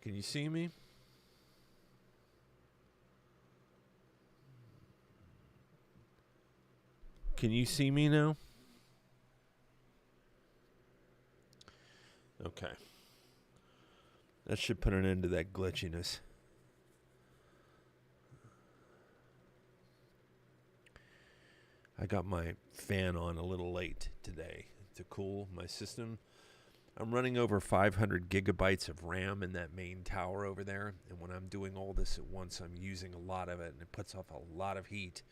Can you see me? Can you see me now? Okay. That should put an end to that glitchiness. I got my fan on a little late today to cool my system. I'm running over 500 gigabytes of RAM in that main tower over there. And when I'm doing all this at once, I'm using a lot of it, and it puts off a lot of heat.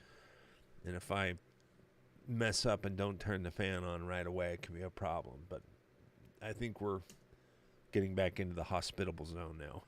And if I mess up and don't turn the fan on right away, it can be a problem. But I think we're getting back into the hospitable zone now.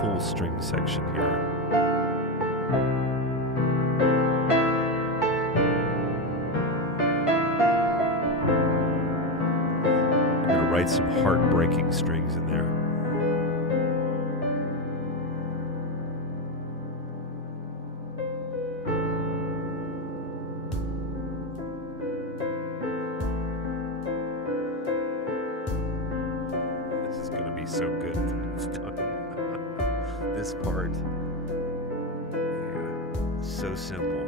Full string section here. I'm going to write some heartbreaking strings in there. This is going to be so good when it's done. This part, yeah, so simple.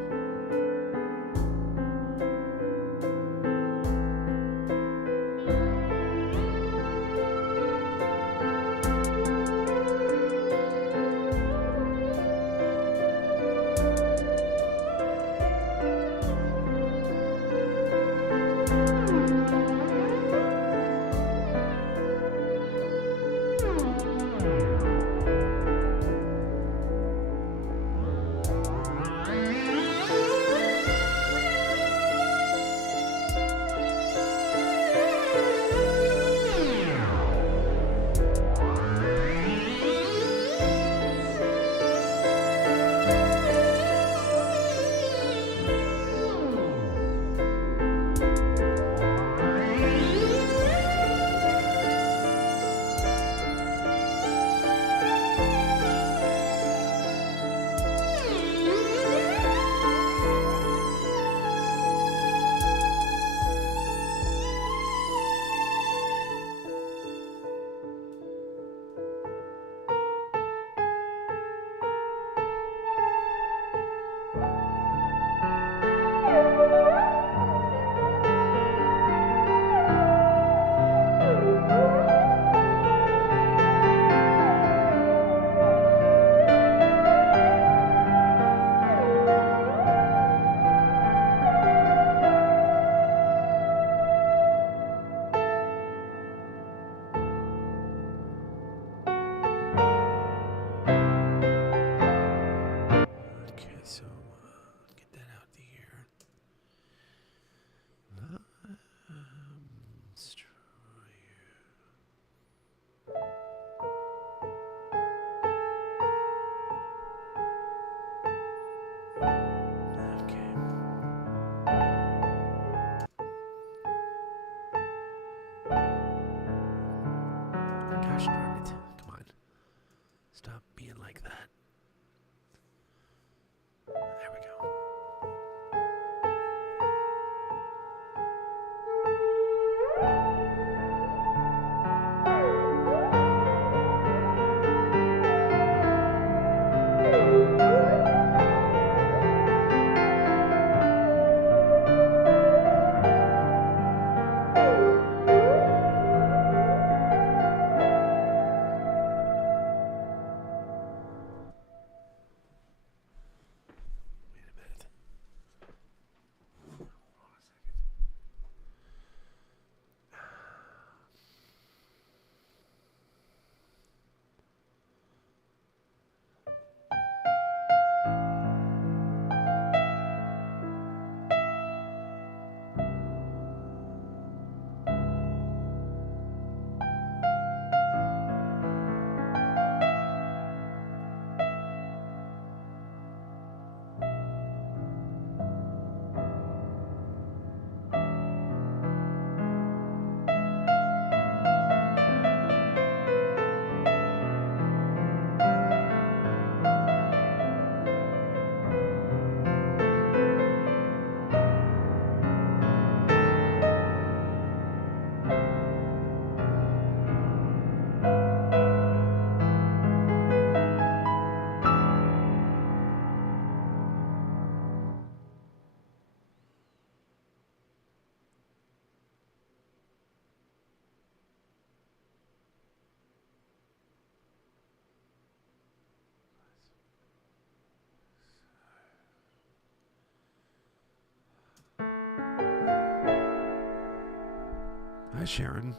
Sharon.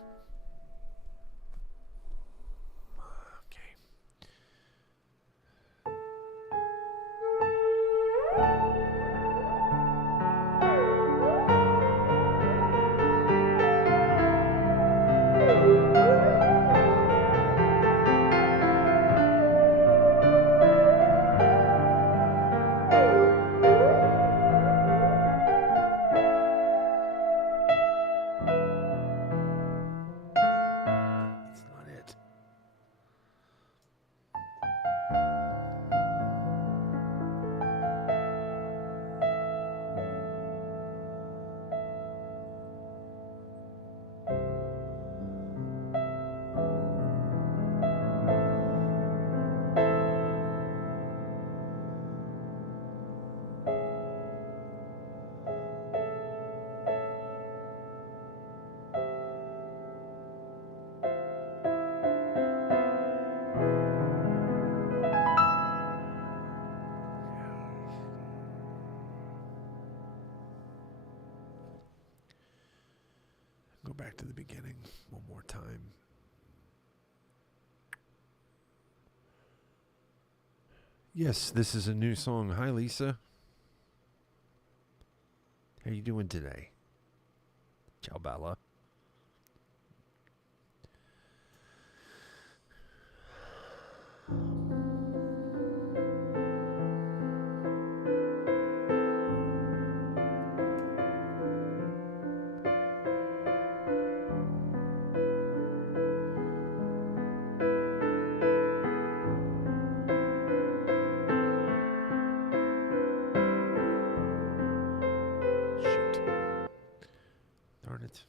Go back to the beginning one more time. Yes, this is a new song. Hi, Lisa. How you doing today? Ciao, Bella. Darn it.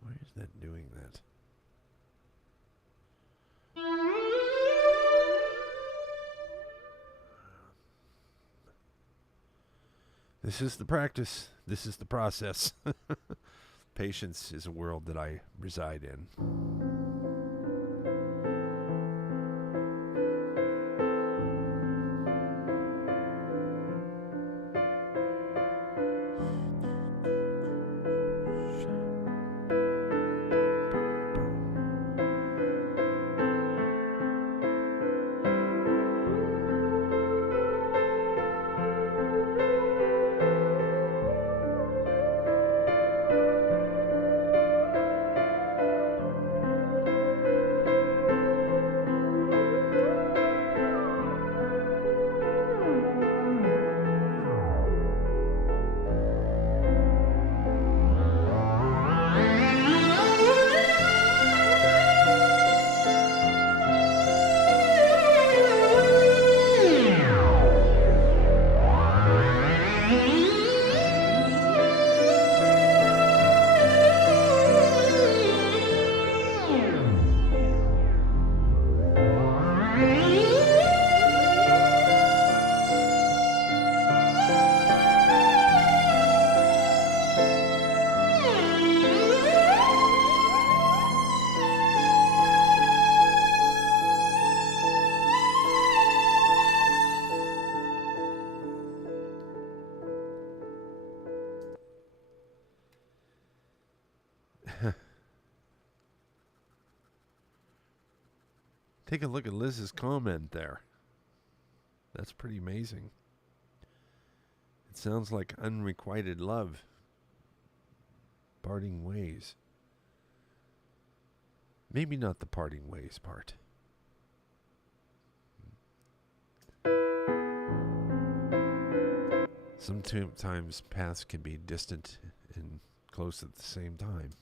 Why is that doing that? This is the practice. This is the process. Patience is a world that I reside in. Take a look at Liz's comment there. That's pretty amazing. It sounds like unrequited love. Parting ways. Maybe not the parting ways part. Sometimes paths can be distant and close at the same time.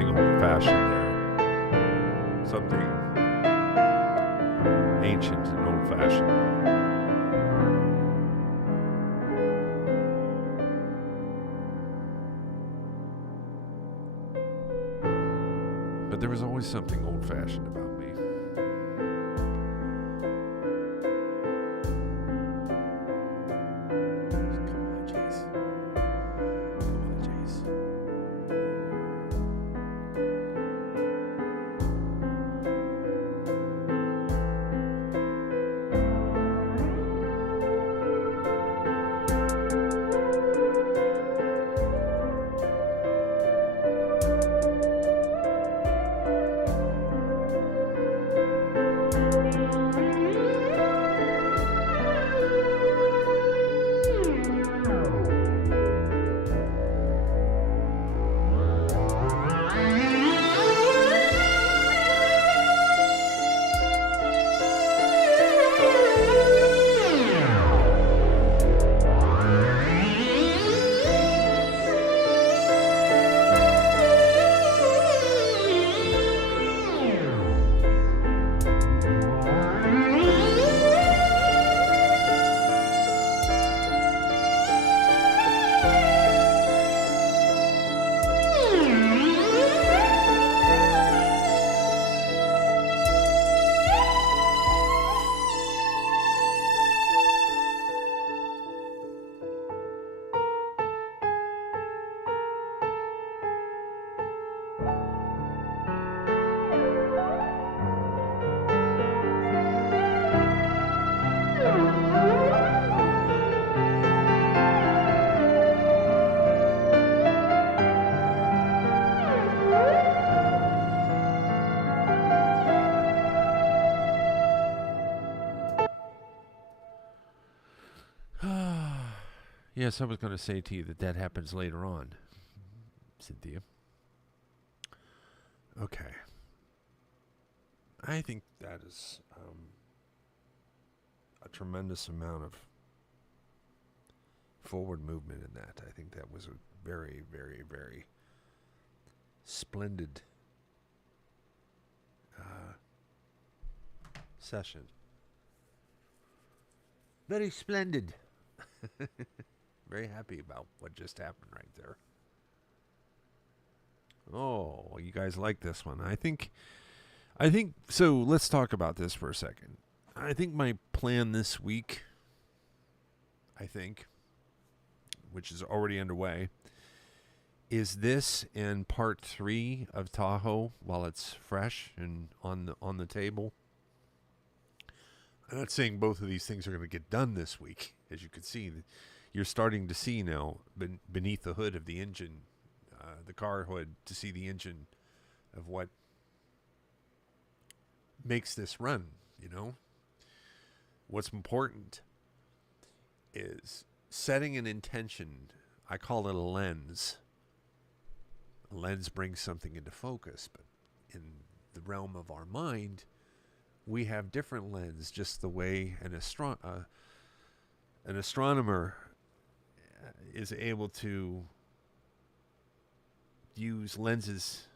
something old-fashioned there. Something ancient and old-fashioned. But there was always something old-fashioned about me. Come on, Jace. Come on, Jace. Yes, I was going to say to you that happens later on, Cynthia. Okay. I think that is a tremendous amount of forward movement in that. I think that was a very, very, very splendid session. Very splendid. Very happy about what just happened right there. Oh, you guys like this one. I think so. Let's talk about this for a second. I think my plan this week, which is already underway, is this and part 3 of Tahoe while it's fresh and on the table. I'm not saying both of these things are going to get done this week. As you can see, you're starting to see now beneath the hood of the engine, the car hood, to see the engine of what makes this run, you know. What's important is setting an intention. I call it a lens. A lens brings something into focus, but in the realm of our mind, we have different lenses, just the way an astronomer is able to use lenses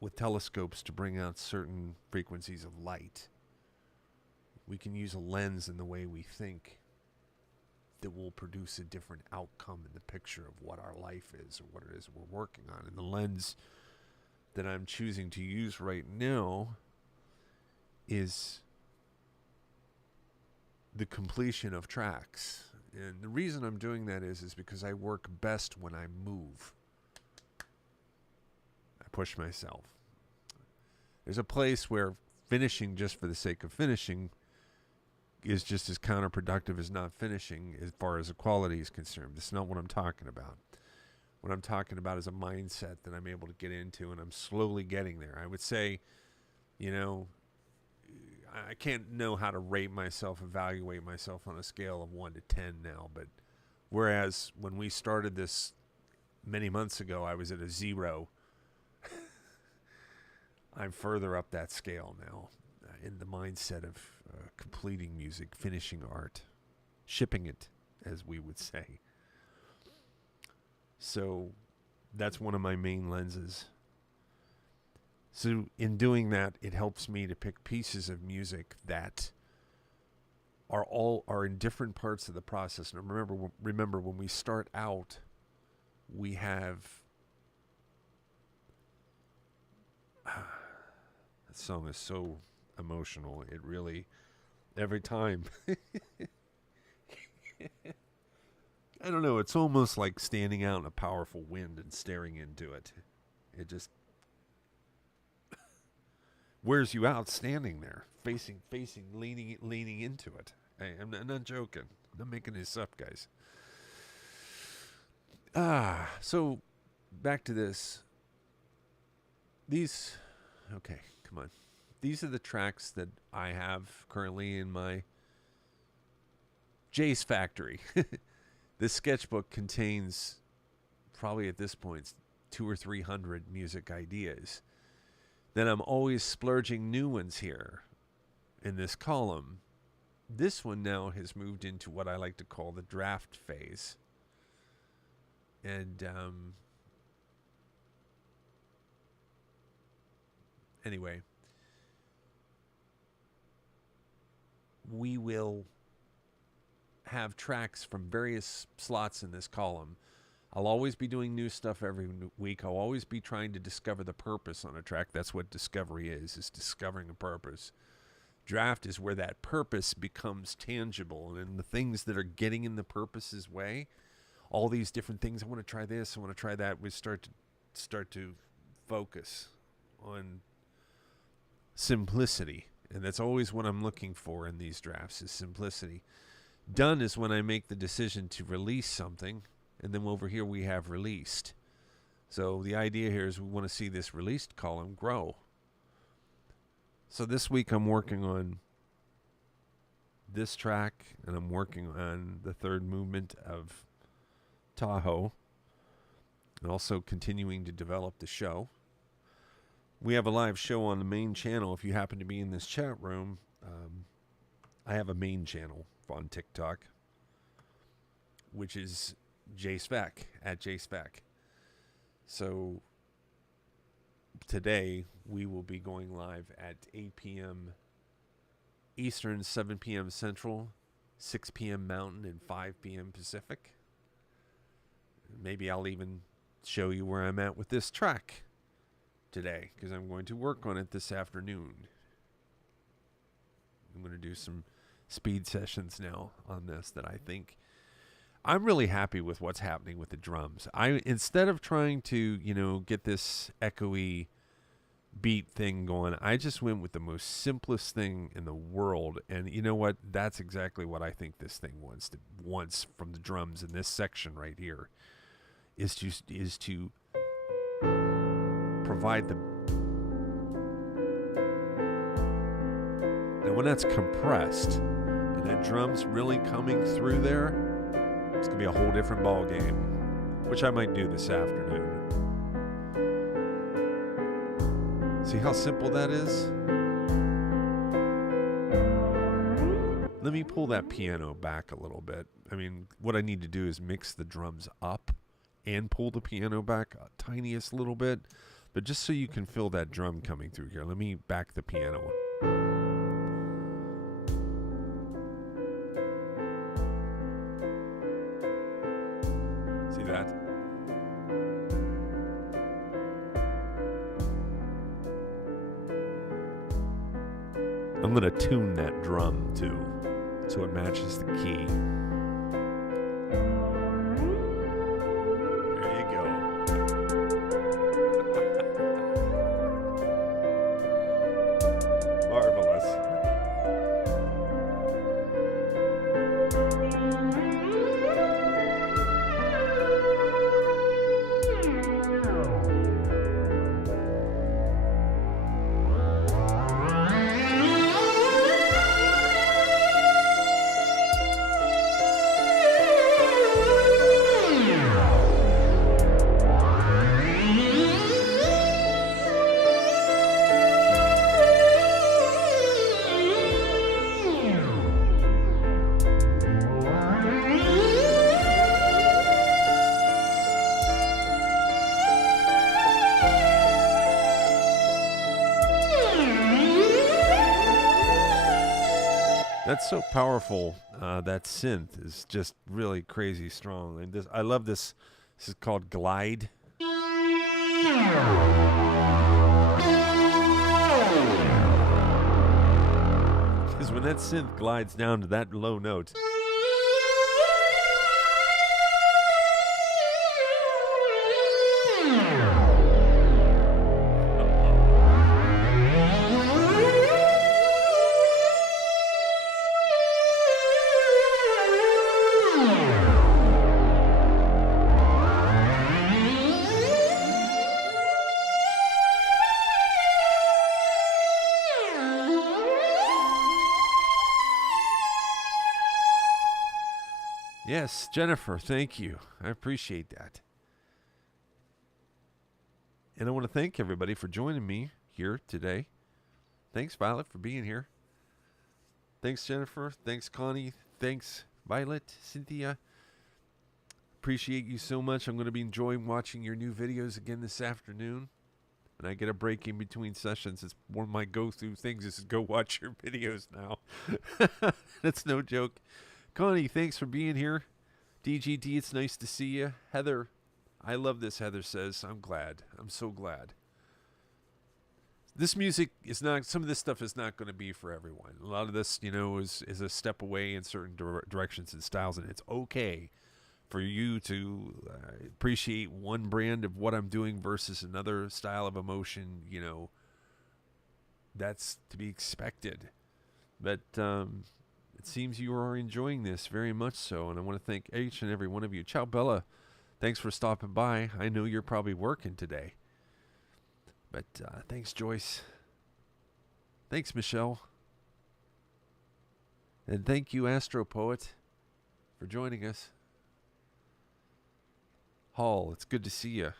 with telescopes to bring out certain frequencies of light. We can use a lens in the way we think that will produce a different outcome in the picture of what our life is or what it is we're working on. And the lens that I'm choosing to use right now is the completion of tracks. And the reason I'm doing that is because I work best when I move. I push myself. There's a place where finishing just for the sake of finishing is just as counterproductive as not finishing as far as the quality is concerned. That's not what I'm talking about. What I'm talking about is a mindset that I'm able to get into, and I'm slowly getting there. I would say, you know, I can't know how to rate myself, evaluate myself on a scale of 1 to 10 now, but whereas when we started this many months ago, I was at a 0. I'm further up that scale now in the mindset of completing music, finishing art, shipping it, as we would say. So That's one of my main lenses. So in doing that, it helps me to pick pieces of music that are in different parts of the process. And remember when we start out, we have that song is so emotional. It really, every time. I don't know. It's almost like standing out in a powerful wind and staring into it. It just wears you out standing there, facing, leaning into it. I'm not joking. I'm not making this up, guys. So back to this. Okay, come on. These are the tracks that I have currently in my JACE factory. This sketchbook contains probably at this point 200 or 300 music ideas. Then I'm always splurging new ones here in this column. This one now has moved into what I like to call the draft phase. And anyway, we will have tracks from various slots in this column. I'll always be doing new stuff every week. I'll always be trying to discover the purpose on a track. That's what discovery is discovering a purpose. Draft is where that purpose becomes tangible. And the things that are getting in the purpose's way, all these different things, I want to try this, I want to try that, we start to focus on simplicity. And that's always what I'm looking for in these drafts, is simplicity. Done is when I make the decision to release something, and then over here we have released. So the idea here is we want to see this released column grow. So this week I'm working on this track, and I'm working on the third movement of Tahoe, and also continuing to develop the show. We have a live show on the main channel. If you happen to be in this chat room, I have a main channel on TikTok, which is JACE VEK, at JACE VEK. So today we will be going live at 8 p.m. Eastern, 7 p.m. Central, 6 p.m. Mountain, and 5 p.m. Pacific. Maybe I'll even show you where I'm at with this track today, because I'm going to work on it this afternoon. I'm going to do some speed sessions now on this that I think I'm really happy with what's happening with the drums. Instead of trying to, get this echoey beat thing going, I just went with the most simplest thing in the world. And you know what? That's exactly what I think this thing wants from the drums in this section right here, is to provide the. And when that's compressed and that drum's really coming through there, it's going to be a whole different ball game, which I might do this afternoon. See how simple that is? Let me pull that piano back a little bit. I mean, what I need to do is mix the drums up and pull the piano back a tiniest little bit. But just so you can feel that drum coming through here, let me back the piano. See that? I'm going to tune that drum too, so it matches the key. There you go. Marvelous. That's so powerful. That synth is just really crazy strong. And I love this. This is called Glide. Because when that synth glides down to that low note, yes, Jennifer, thank you. I appreciate that. And I want to thank everybody for joining me here today. Thanks, Violet, for being here. Thanks, Jennifer. Thanks, Connie. Thanks, Violet, Cynthia. Appreciate you so much. I'm going to be enjoying watching your new videos again this afternoon. And I get a break in between sessions. It's one of my go-through things is to go watch your videos now. That's no joke. Connie, thanks for being here. DGD, it's nice to see you. Heather, I love this, Heather says. I'm glad. I'm so glad. This music is not, some of this stuff is not going to be for everyone. A lot of this, you know, is a step away in certain directions and styles, and it's okay for you to appreciate one brand of what I'm doing versus another style of emotion. You know, that's to be expected. But it seems you are enjoying this very much so, and I want to thank each and every one of you. Ciao, Bella. Thanks for stopping by. I know you're probably working today. But thanks, Joyce. Thanks, Michelle. And thank you, Astro Poet, for joining us. Hall, it's good to see you.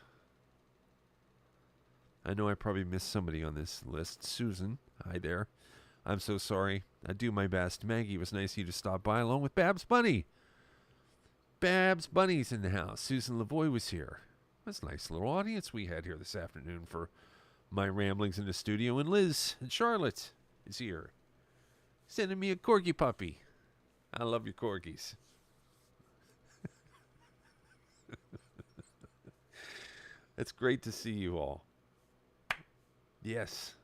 I know I probably missed somebody on this list. Susan, hi there. I'm so sorry. I do my best. Maggie, it was nice of you to stop by along with Babs Bunny. Babs Bunny's in the house. Susan Lavoie was here. That's a nice little audience we had here this afternoon for my ramblings in the studio. And Liz and Charlotte is here. Sending me a corgi puppy. I love your corgis. It's great to see you all. Yes.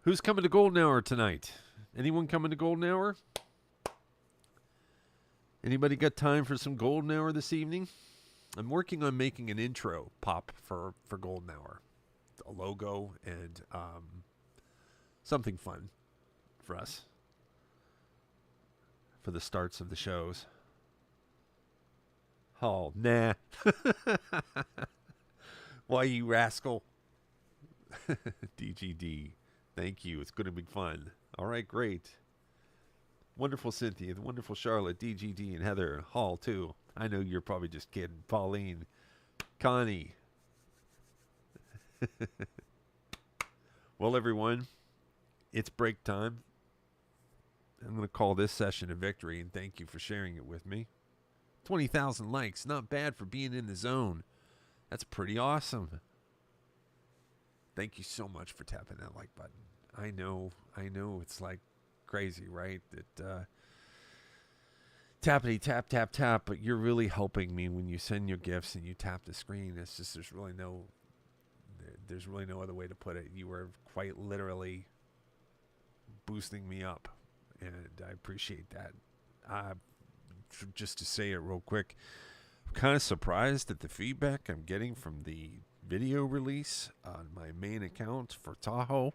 Who's coming to Golden Hour tonight? Anyone coming to Golden Hour? Anybody got time for some Golden Hour this evening? I'm working on making an intro pop for Golden Hour. A logo and something fun for us. For the starts of the shows. Oh, nah. Why, you rascal? DGD. Thank you. It's going to be fun. All right, great. Wonderful Cynthia, the wonderful Charlotte, DGD, and Heather. Hall, too. I know you're probably just kidding. Pauline. Connie. Well, everyone, it's break time. I'm going to call this session a victory, and thank you for sharing it with me. 20,000 likes. Not bad for being in the zone. That's pretty awesome. Thank you so much for tapping that like button. I know it's like crazy, right? That tappity tap tap tap, but you're really helping me when you send your gifts and you tap the screen. It's just there's really no other way to put it. You are quite literally boosting me up, and I appreciate that. Just to say it real quick, I'm kind of surprised at the feedback I'm getting from the video release on my main account for Tahoe.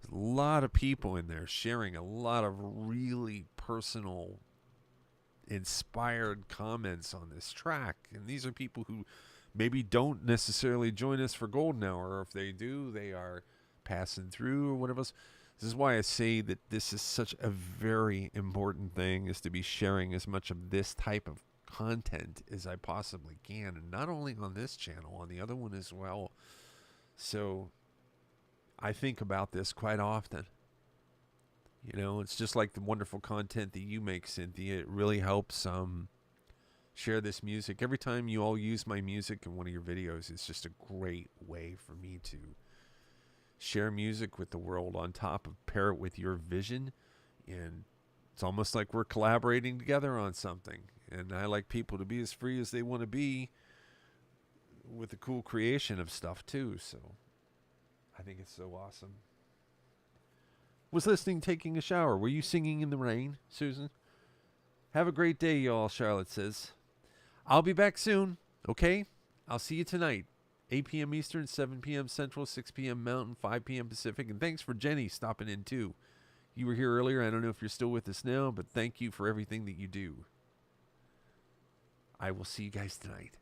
There's a lot of people in there sharing a lot of really personal, inspired comments on this track. And these are people who maybe don't necessarily join us for Golden Hour, or if they do, they are passing through or whatever else. This is why I say that this is such a very important thing, is to be sharing as much of this type of content as I possibly can, and not only on this channel, on the other one as well. So I think about this quite often. You know, it's just like the wonderful content that you make, Cynthia. It really helps share this music. Every time you all use my music in one of your videos, it's just a great way for me to share music with the world, on top of pair it with your vision and It's almost like we're collaborating together on something. And I like people to be as free as they want to be with the cool creation of stuff too. So I think it's so awesome. Was listening, taking a shower. Were you singing in the rain, Susan? Have a great day, y'all, Charlotte says. I'll be back soon, okay? I'll see you tonight. 8 p.m. Eastern, 7 p.m. Central, 6 p.m. Mountain, 5 p.m. Pacific. And thanks for Jenny stopping in too. You were here earlier. I don't know if you're still with us now, but thank you for everything that you do. I will see you guys tonight.